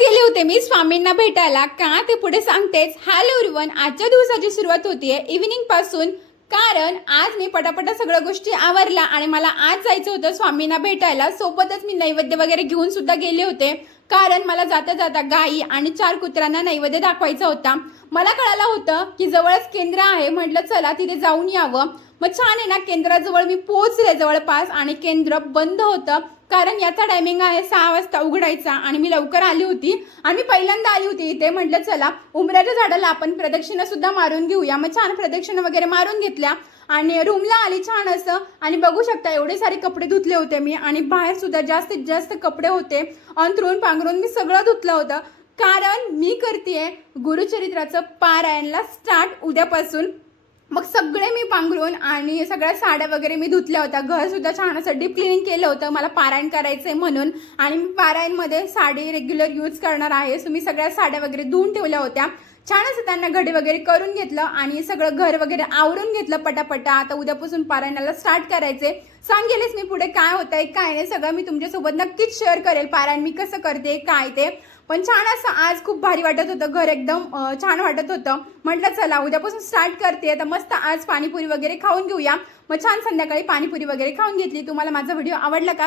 गेले होते मी स्वामींना भेटायला का ते पुढे सांगतेच। हॅलो एव्हरीवन, आजच्या दिवसाची सुरुवात होतीये इव्हिनिंग पासून, कारण आज मी पटापटा सगळ्या गोष्टी आवरल्या आणि मला आज जायचं होतं स्वामींना भेटायला। सोबतच मी नैवेद्य वगैरे घेऊन सुद्धा गेले होते, कारण मला जाता जाता गाई आणि 4 कुत्र्यांना नैवेद्य दाखवायचा होता। मला कळालं होतं की जवळच केंद्र आहे, म्हटलं चला तिथे जाऊन यावं। मग छान आहे ना, केंद्राजवळ मी पोहोचले जवळपास आणि केंद्र बंद होतं, कारण याचा टायमिंग आहे 6 वाजता उघडायचा आणि मी लवकर आली होती आणि मी पहिल्यांदा आली होती इथे। म्हटलं चला उंबऱ्याच्या झाडाला आपण प्रदक्षिणा सुद्धा मारून घेऊया। मग छान प्रदक्षिणा वगैरे मारून घेतल्या आणि रूमला आली छान असं, आणि बघू शकता एवढे सारे कपडे धुतले होते मी आणि बाहेर सुद्धा जास्तीत जास्त कपडे होते, अंथरून पांघरून मी सगळं धुतलं होतं, कारण मी करतेय गुरुचरित्राचं पारायणला स्टार्ट उद्यापासून। मग सगळे मी पांघरून आणि सगळ्या साड्या वगैरे मी धुतल्या होत्या, घर सुद्धा छान असं डीप क्लिनिंग केलं होतं मला पारायण करायचंय म्हणून। आणि मी पारायणमध्ये साडी रेग्युलर यूज करणार आहे, सो मी सगळ्या साड्या वगैरे धुवून ठेवल्या होत्या, छान असं त्यांना घडी वगैरे करून घेतलं आणि सगळं घर वगैरे आवरून घेतलं पटापटा। आता उद्यापासून पारायणाला स्टार्ट करायचे। सांगेलच मी पुढे काय होतंय काय नाही, सगळं मी तुमच्यासोबत नक्कीच शेअर करेल, पारायण मी कसं करते काय ते। पण छान असं आज खूप भारी वाटत होतं, घर एकदम छान वाटत होतं। म्हटलं चला उद्यापासून स्टार्ट करते, आता मस्त आज पाणीपुरी वगैरे खाऊन घेऊया। मग छान संध्याकाळी पाणीपुरी वगैरे खाऊन घेतली। तुम्हाला माझा व्हिडिओ आवडला का?